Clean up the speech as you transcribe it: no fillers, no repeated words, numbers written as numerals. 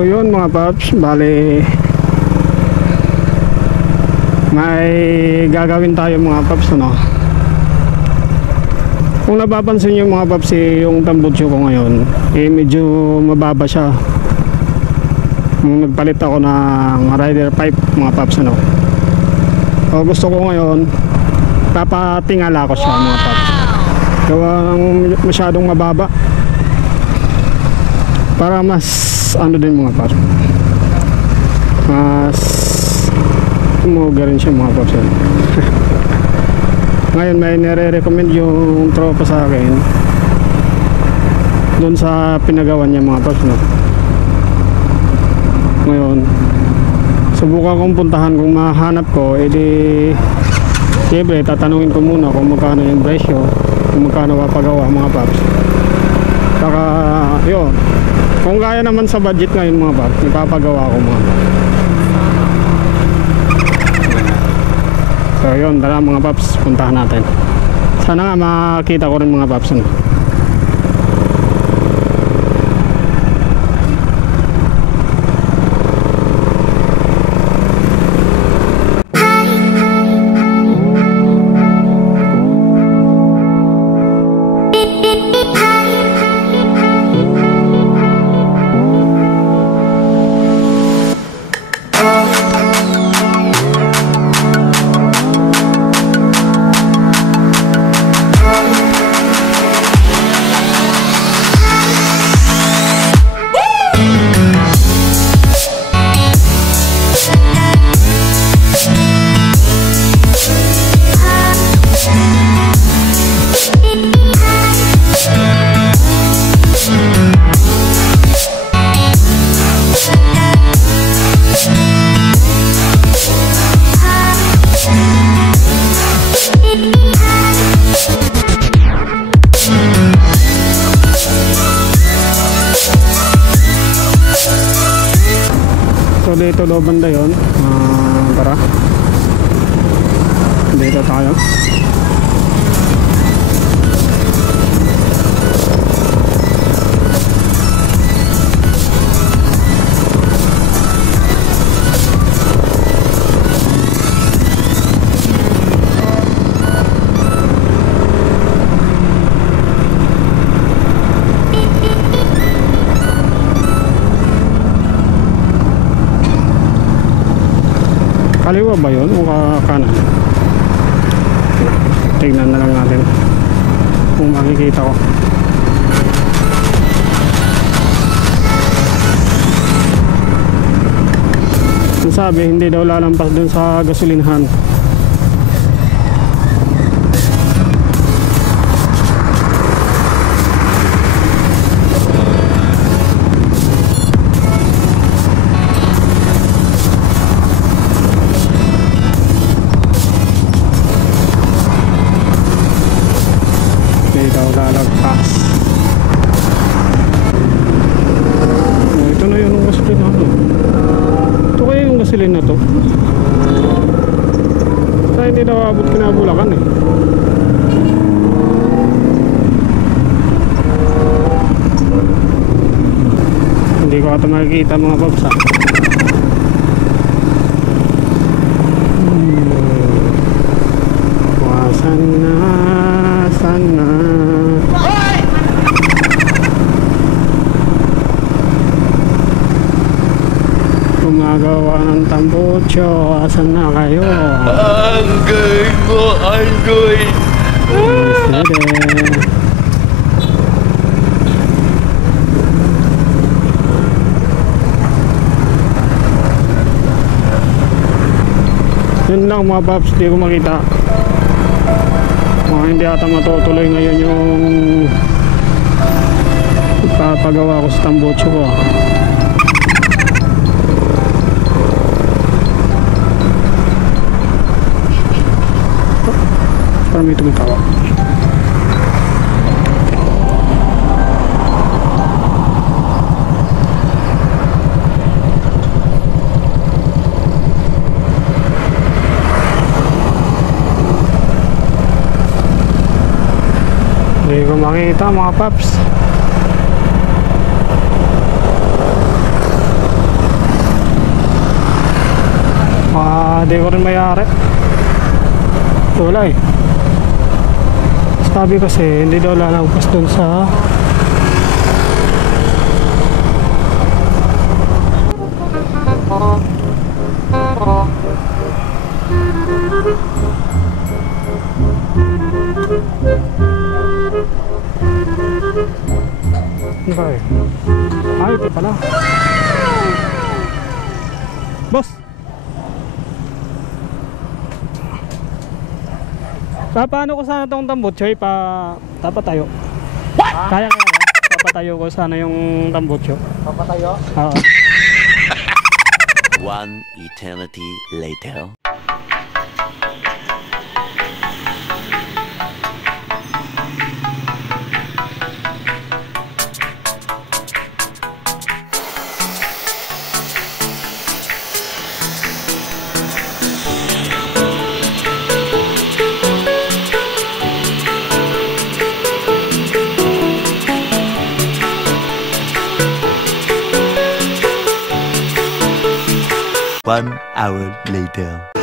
So yun mga paps, bale may gagawin tayo mga paps, ano. Kung napapansin nyo mga paps, yung tambutso ko ngayon medyo mababa siya. Nung nagpalit ako ng rider pipe mga paps, ano. So gusto ko ngayon papatingala ko siya mga paps. Gawang masyadong mababa para mas ano din mga paps, mas umuga rin siya mga paps. Ngayon may nire-recommend yung tropa sa akin doon sa pinagawa niya mga paps, no? Ngayon subukan kong puntahan, kung mahanap ko edi siyempre tatanungin ko muna kung magkano yung presyo, kung magkano papagawa mga paps. Saka yun, kung kaya naman sa budget ngayon mga paps, ipapagawa ko mga paps. So yun, tara mga paps, puntahan natin. Sana nga makita ko rin mga paps, ano. So dito daw banda yun, tara dito tayo. Kaliwa ba yun o kanan? Tignan na lang natin kung makikita ko. Ang sabi hindi daw lalampas dun sa gasolinhan. Lalagpas. Ito na yun ang gasolina, ano? Ito kaya yung gasolina na to. Kaya hindi daw abot kinabulakan eh. Hindi ko ata makikita mga paps, ha. Sana sana gumagawa ng tambutso, asan na kayo? Anggoy mo, anggoy. Yun lang mga paps, di ko makita. Hindi ata matutuloy ngayon yung ipapagawa ko sa tambutso ko. Parang may tumitawa. Hindi ko makita mga paps. Hindi ko rin mayari. Wala eh. Sabi kasi hindi daw lalagpas dun sa ano ba eh? Ay, ito pala. Boss! Paano ko sana itong tambutso tapatayo? Kaya nga yan. Papatayo ko sana yung tambutso. Papatayo? Oo. One eternity later. One hour later.